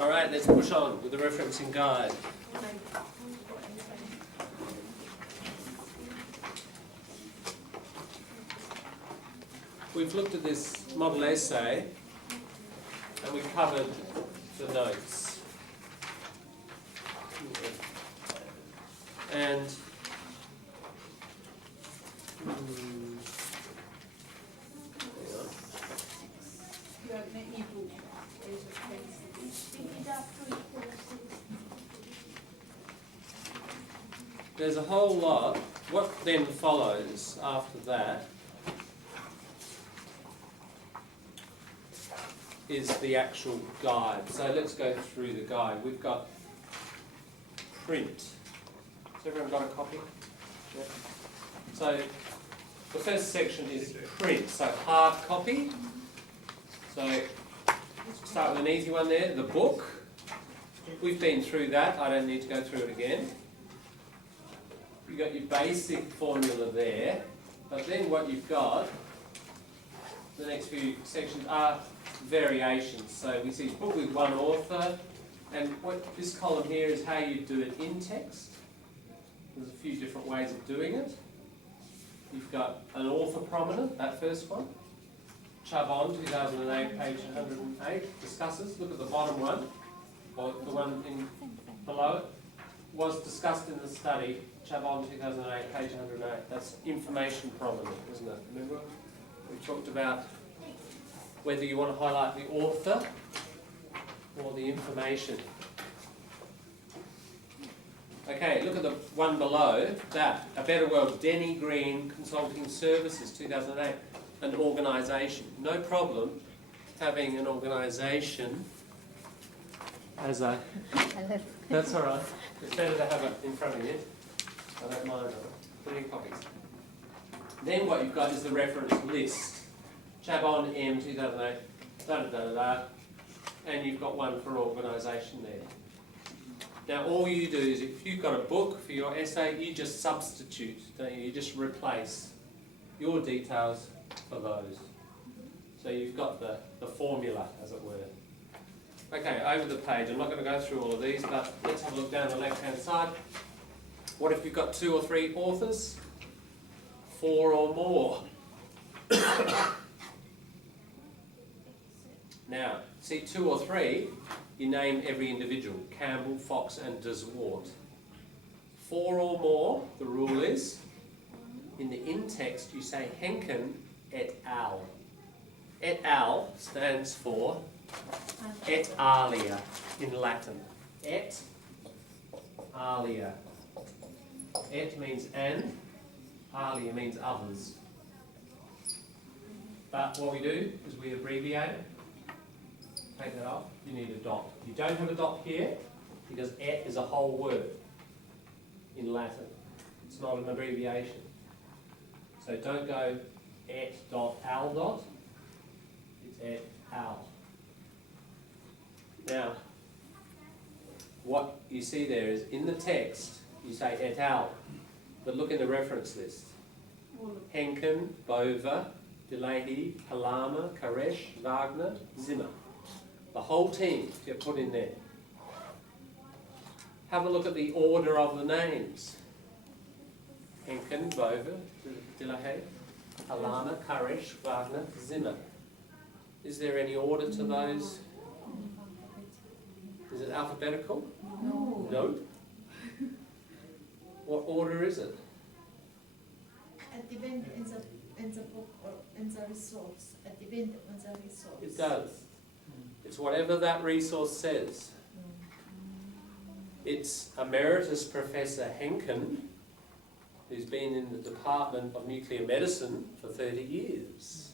Alright, let's push on with the referencing guide. We've looked at this model essay and we've covered the notes. And there's a whole lot. What then follows after that is the actual guide. So let's go through the guide. We've got print. Has everyone got a copy? Yeah. So the first section is print, so hard copy. So start with an easy one there, the book. We've been through that, I don't need to go through it again. You've got your basic formula there, but then what you've got, the next few sections are variations. So we see book with one author, and what this column here is how you do it in text. There's a few different ways of doing it. You've got an author prominent, that first one. Chabon, 2008, page 108, discusses. Look at the bottom one, or the one in below it. Was discussed in the study, Chabon, 2008, page 108. That's information prominent, isn't it? Remember? We talked about whether you want to highlight the author or the information. Okay, look at the one below that. A Better World, Denny Green Consulting Services, 2008. An organisation. No problem having an organisation as a... That's all right. It's better to have it in front of you. I don't mind. Put in copies. Then what you've got is the reference list. Chabon M 2008, da-da-da-da-da, and you've got one for organisation there. Now all you do is if you've got a book for your essay, you just substitute, don't you? You just replace your details for those. So you've got the formula, as it were. Okay, over the page. I'm not going to go through all of these, but let's have a look down the left-hand side. What if you've got 2 or 3 authors? 4 or more. Now, see 2 or 3, you name every individual. Campbell, Fox and Deswart. 4 or more, the rule is, in the in-text you say Henken et al. Et al stands for et alia in Latin. Et alia. Et means and, alia means others. But what we do is we abbreviate it. Take that off, you need a dot. You don't have a dot here because et is a whole word in Latin. It's not an abbreviation. So don't go et dot al dot, it's et al. Now, what you see there is in the text you say et al, but look in the reference list. Henken, Bova, Delahi, Palama, Koresh, Wagner, Zimmer. The whole team get put in there. Have a look at the order of the names. Henken, Bova, Delahi, Palama, Koresh, Wagner, Zimmer. Is there any order to those? Is it alphabetical? No. No? What order is it? At the end in the book or in the resource. At the end on the resource. It does. It's whatever that resource says. It's Emeritus Professor Henken, who's been in the Department of Nuclear Medicine for 30 years.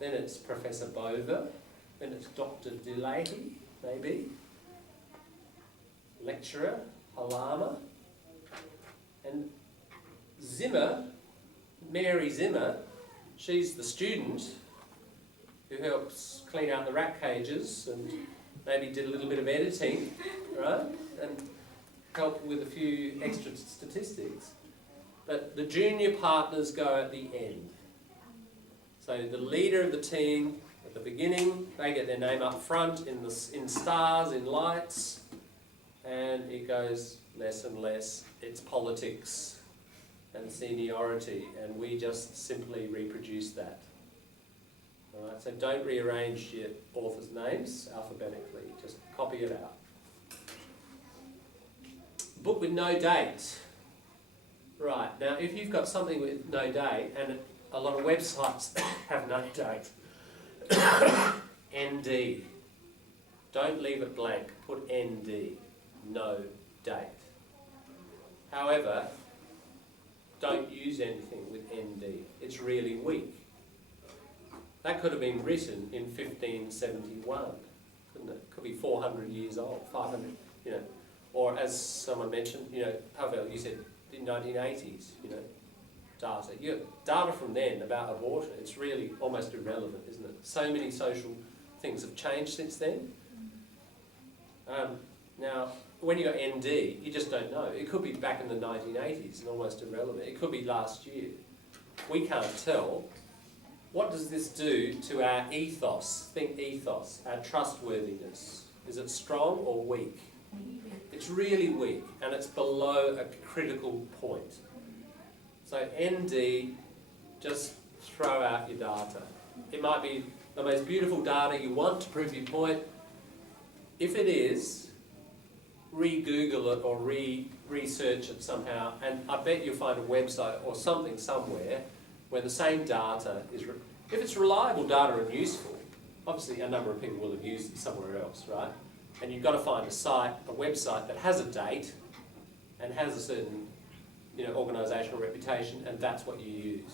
Then it's Professor Bova. Then it's Dr. Delahi, maybe. Lecturer, Halama. And Zimmer, Mary Zimmer, she's the student who helps clean out the rat cages and maybe did a little bit of editing, right? And help with a few extra statistics. But the junior partners go at the end. So the leader of the team, the at the beginning, they get their name up front in stars, in lights, and it goes less and less. It's politics and seniority, and we just simply reproduce that. All right, so don't rearrange your authors' names alphabetically, just copy it out. Book with no date. Right, now if you've got something with no date, and a lot of websites have no date, ND. Don't leave it blank, put ND, no date. However, don't use anything with ND. It's really weak. That could have been written in 1571, couldn't it? Could be 400 years old, 500, you know. Or as someone mentioned, you know, Pavel, you said the 1980s, you know, data. Data from then about abortion, it's really almost irrelevant, isn't it? So many social things have changed since then. Now, when you got ND, you just don't know. It could be back in the 1980s and almost irrelevant. It could be last year. We can't tell. What does this do to our ethos? Think ethos, our trustworthiness. Is it strong or weak? It's really weak, and it's below a critical point. So ND, just throw out your data. It might be the most beautiful data you want to prove your point. If it is, re-Google it or research it somehow, and I bet you'll find a website or something somewhere where the same data is... If it's reliable data and useful, obviously a number of people will have used it somewhere else, right? And you've got to find a site, a website that has a date and has a certain, you know, organisational reputation, and that's what you use.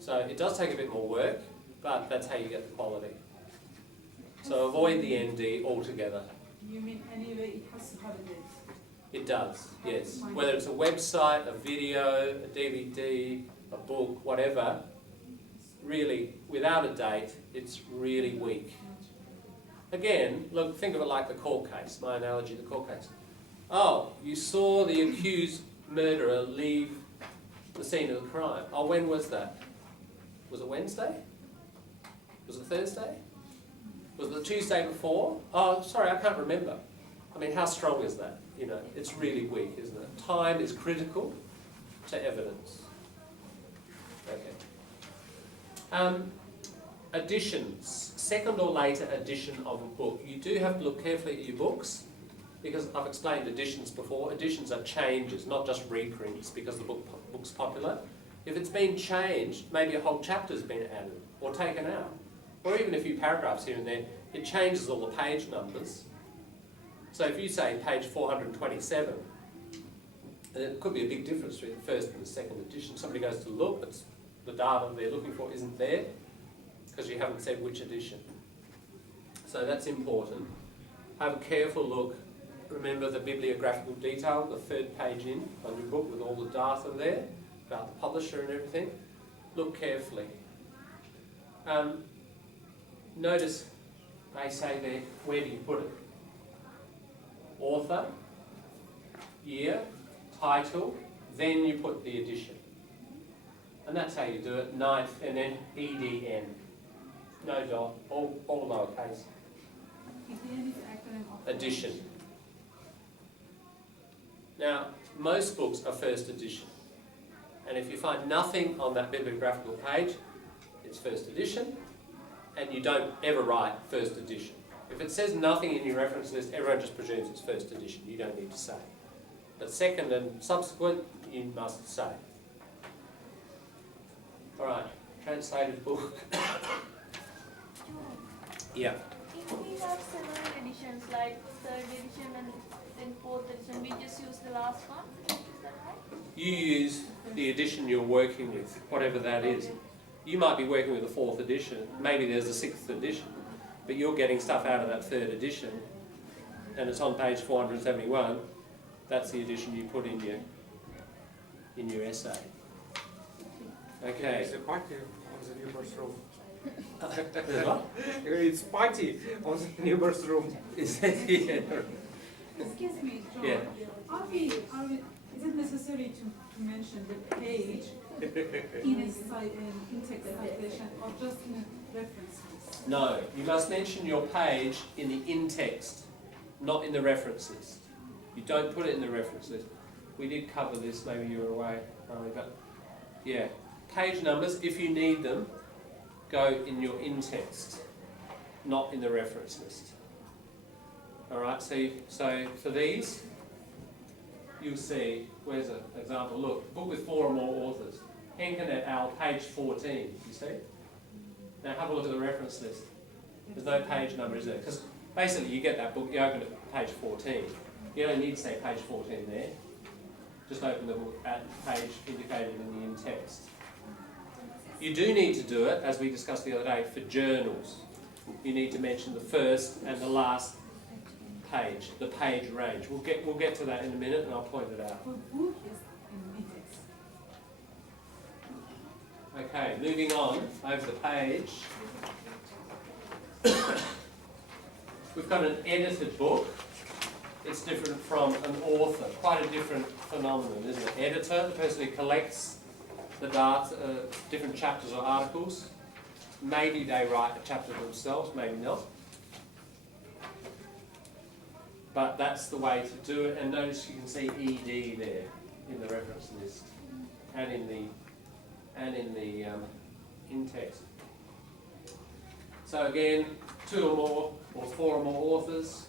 So it does take a bit more work, but that's how you get the quality. So avoid the ND altogether. You mean anyway it has to have a date? It does, yes. Whether it's a website, a video, a DVD, a book, whatever, really, without a date, it's really weak. Again, look, think of it like the court case, my analogy, the court case. Oh, you saw the accused murderer leave the scene of the crime. Oh, when was that? Was it Wednesday? Was it Thursday? Was it the Tuesday before? Oh, sorry, I can't remember. I mean, how strong is that? You know, it's really weak, isn't it? Time is critical to evidence. Okay. Editions. Second or later edition of a book. You do have to look carefully at your books, because I've explained editions before. Editions are changes, not just reprints because the book's popular. If it's been changed, maybe a whole chapter's been added or taken out, or even a few paragraphs here and there, it changes all the page numbers. So if you say page 427, and it could be a big difference between the first and the second edition. Somebody goes to look, but the data they're looking for isn't there, because you haven't said which edition. So that's important. Have a careful look. Remember the bibliographical detail, the third page in on your book with all the data there about the publisher and everything. Look carefully. Notice they say there, where do you put it? Author, year, title, then you put the edition. And that's how you do it, ninth, and then EDN. No dot, all lowercase. EDN is acronym of Edition. Now, most books are first edition. And if you find nothing on that bibliographical page, it's first edition, and you don't ever write first edition. If it says nothing in your reference list, everyone just presumes it's first edition. You don't need to say. But second and subsequent, you must say. All right, translated book. Yeah. If we have several editions, like third edition and then fourth edition, we just use the last one? Is that right? You use the edition you're working with, whatever that is. Okay. You might be working with a fourth edition, maybe there's a sixth edition, but you're getting stuff out of that third edition, and it's on page 471. That's the edition you put in your essay. Okay. It's a party on the neighbor's room. What? It's party on the neighbor's room. Is that, yeah. Excuse me, John. Yeah. Is it necessary to mention the page in text citation or just in references? No, you must mention your page in the in-text, not in the reference list. You don't put it in the reference list. We did cover this, maybe you were away, but yeah. Page numbers, if you need them, go in your in-text, not in the reference list. Alright, so for these, you'll see, where's an example? Look, book with 4 or more authors. Henkin et al., page 14, you see? Now have a look at the reference list. There's no page number, is there? Because basically you get that book, you open it at page 14. You don't need to say page 14 there. Just open the book at page indicated in the in-text. You do need to do it, as we discussed the other day, for journals. You need to mention the first and the last page, the page range. We'll get to that in a minute, and I'll point it out. For book is in index. Okay, moving on over the page. We've got an edited book. It's different from an author. Quite a different phenomenon, isn't it? Editor, the person who collects the data, different chapters or articles. Maybe they write a chapter themselves, maybe not. But that's the way to do it. And notice you can see ED there in the reference list and in the in-text. So again, 2 or more or 4 or more authors.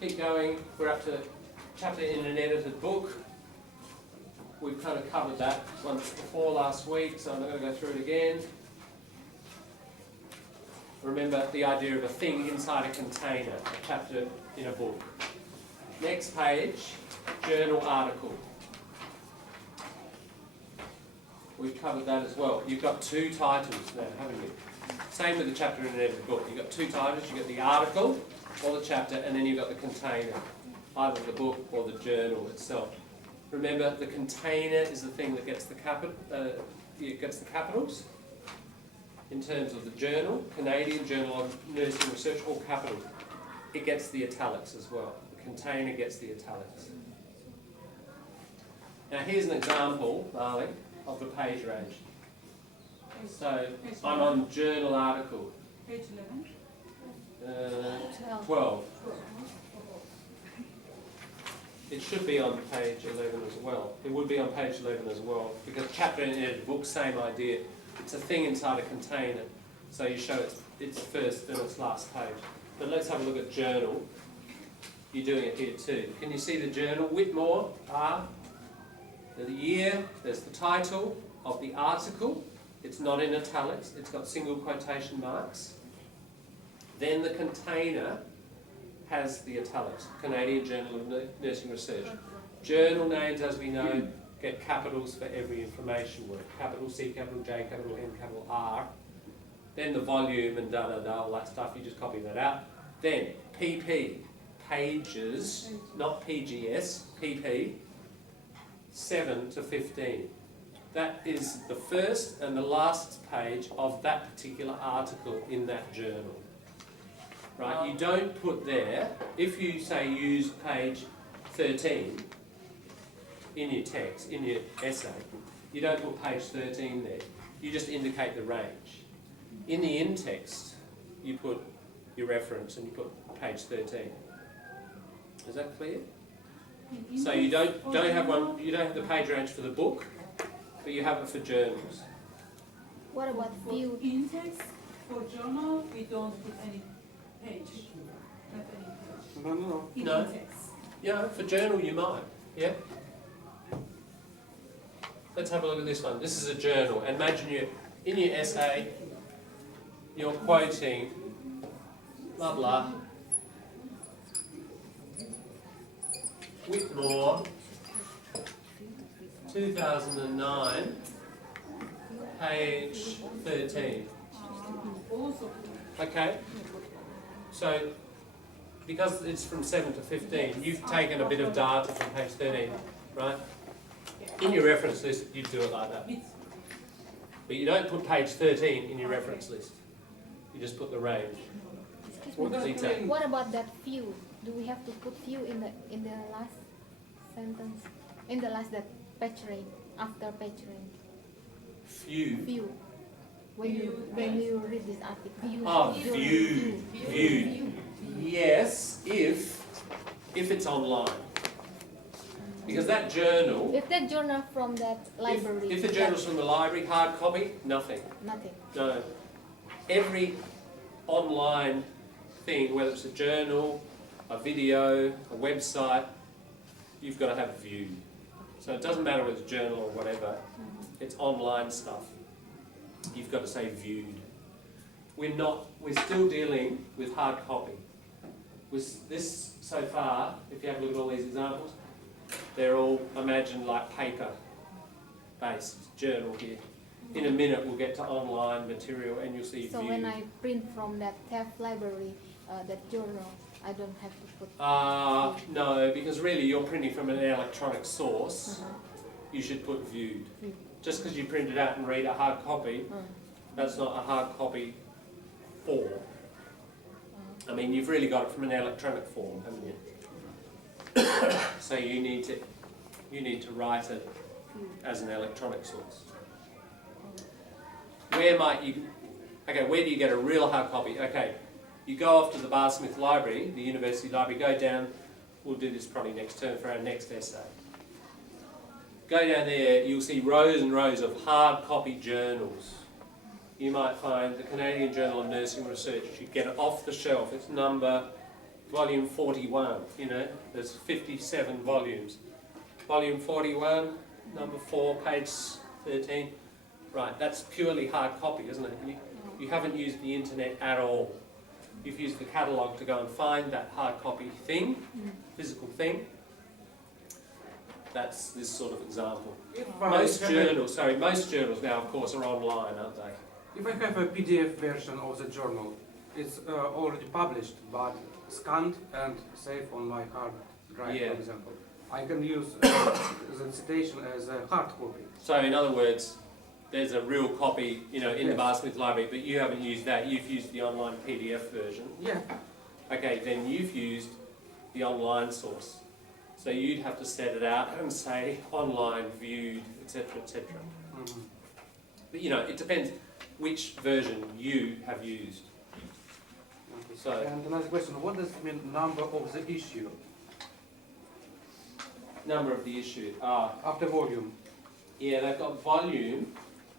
Keep going. We're up to chapter in an edited book. We've kind of covered that once before last week, so I'm not going to go through it again. Remember the idea of a thing inside a container, a chapter in a book. Next page, journal article. We've covered that as well. You've got 2 titles now, haven't you? Same with the chapter in an edited book. You've got 2 titles. You've got the article or the chapter, and then you've got the container, either the book or the journal itself. Remember, the container is the thing that gets the capitals. In terms of the journal, Canadian Journal of Nursing Research, all capitals. It gets the italics as well. The container gets the italics. Now here's an example, darling, of the page range. So I'm on journal article. Page 11. 12. It should be on page 11 as well. It would be on page 11 as well, because chapter in edited book, same idea. It's a thing inside a container, so you show its first and its last page. But let's have a look at journal. You're doing it here too. Can you see the journal? Whitmore, the year, there's the title of the article. It's not in italics, it's got single quotation marks. Then the container has the italics, Canadian Journal of Nursing Research. Journal names, as we know, get capitals for every information word. Capital C, capital J, capital M, capital R. Then the volume and da-da-da, all that stuff, you just copy that out. Then PP, pages, not PGS, PP, 7 to 15. That is the first and the last page of that particular article in that journal. Right, you don't put there, if you say use page 13 in your text, in your essay, you don't put page 13 there. You just indicate the range. In the in-text, you put your reference and you put page 13. Is that clear? So you don't have the page range for the book, but you have it for journals. What about For view? in-text, for journal, we don't put any page. Not any page. No. In No. in-text. Yeah, for journal you might. Yeah. Let's have a look at this one. This is a journal. Imagine in your essay, you're quoting blah blah. Whitmore, 2009, page 13. Also, Okay? So, because it's from 7 to 15, you've taken a bit of data from page 13, right? In your reference list, you do it like that. But you don't put page 13 in your reference list. You just put the range. What does it Detail. mean? What about that few? Do we have to put few in the last sentence? In the last that page range, after page range? Few. Few. When you read this article. Oh, viewed. Yes, if it's online. Because that journal, If that journal from that library. if the journal's from the library, hard copy, nothing. Nothing. No. Every online thing, whether it's a journal, a video, a website, you've got to have viewed. So it doesn't matter whether it's a journal or whatever, it's online stuff. You've got to say viewed. We're still dealing with hard copy. With this so far, if you have a look at all these examples, they're all imagined like paper-based journal here. In a minute we'll get to online material and you'll see So viewed. when I print from that TAF library, that journal, I don't have to put. No, because really you're printing from an electronic source. You should put viewed. Viewed. Just because you print it out and read a hard copy, that's not a hard copy form. I mean, you've really got it from an electronic form, haven't you? So you need to write it as an electronic source. Where do you get a real hard copy? Okay, you go off to the Bar Smith Library, the university library, go down, we'll do this probably next term for our next essay. Go down there, you'll see rows and rows of hard copy journals. You might find the Canadian Journal of Nursing Research, you get it off the shelf, it's volume 41, there's 57 volumes. Volume 41, number 4, page 13. Right, that's purely hard copy, isn't it? You haven't used the internet at all. You've used the catalogue to go and find that hard copy thing, physical thing. That's this sort of example. Most journals now, of course, are online, aren't they? If I have a PDF version of the journal, it's already published, but scanned and saved on my hard drive, Yeah. for example. I can use the citation as a hard copy. So in other words, there's a real copy, in the Yes. Bar Smith Library, but you haven't used that. You've used the online PDF version. Yeah. Okay, then you've used the online source. So you'd have to set it out and say online, viewed, etc., etc. Mhm. But it depends which version you have used. Okay. So- And another question, what does it mean, number of the issue? Number of the issue. After volume. Yeah, they've got volume.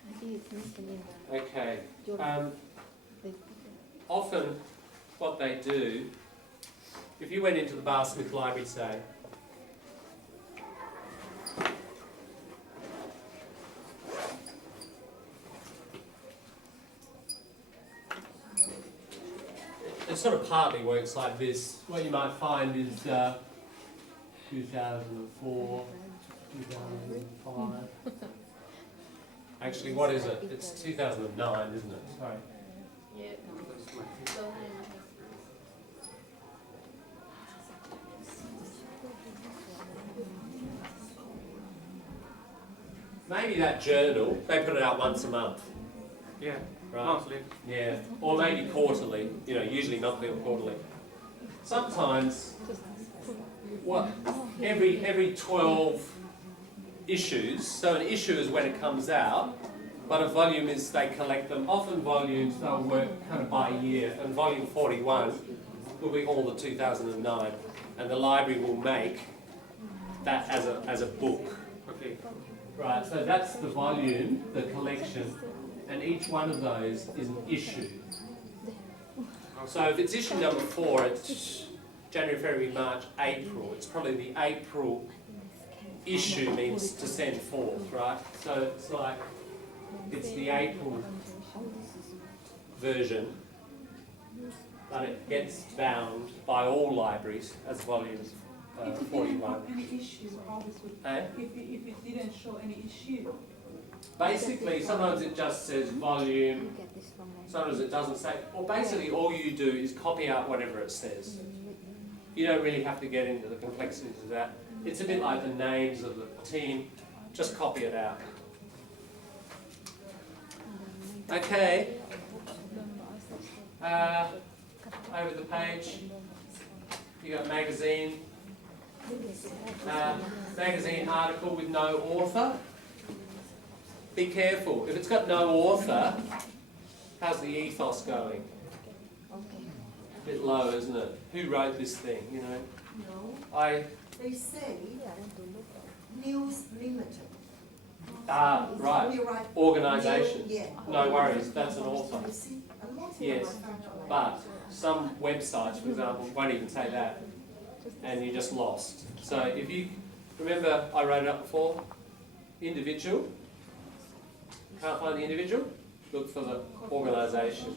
I think it's missing in Okay. the journal. They- Often what they do, if you went into the Bar Smith Library, say, it sort of partly works like this. What you might find is 2004, 2005. Actually, what is it? It's 2009, isn't it? Sorry. Yeah. That's my- So, Maybe that journal, they put it out once a month, Yeah, right? monthly. Yeah, or maybe quarterly, usually monthly or quarterly. Sometimes, every 12 issues, so an issue is when it comes out, but a volume is they collect them. Often volumes, they'll work kind of by year, and volume 41 will be all the 2009, and the library will make that as a book. Okay. Right, so that's the volume, the collection, and each one of those is an issue. So if it's issue number 4, it's January, February, March, April. It's probably the April issue means to send forth, right? So it's like, it's the April version, but it gets bound by all libraries as volumes If it didn't 41. have any issue, how this would, Eh? if it didn't show any issue, Basically, sometimes it just says volume, You get this from my. sometimes it doesn't say. Well, basically, all you do is copy out whatever it says. You don't really have to get into the complexities of that. It's a bit like the names of the team. Just copy it out. Okay. Over the page, you got magazine. Magazine article with no author. Be careful. If it's got no author, How's the ethos going? A bit low, isn't it? Who wrote this thing, you know? No, they say News Limited. Right. Copyright Organisation. Yeah. No worries, that's an author. You see, a lot of Yes, them are found but some websites, for example, won't even say that, and you're just lost. So if you remember, I wrote it up before. Individual. Can't find the individual. Look for the organisation.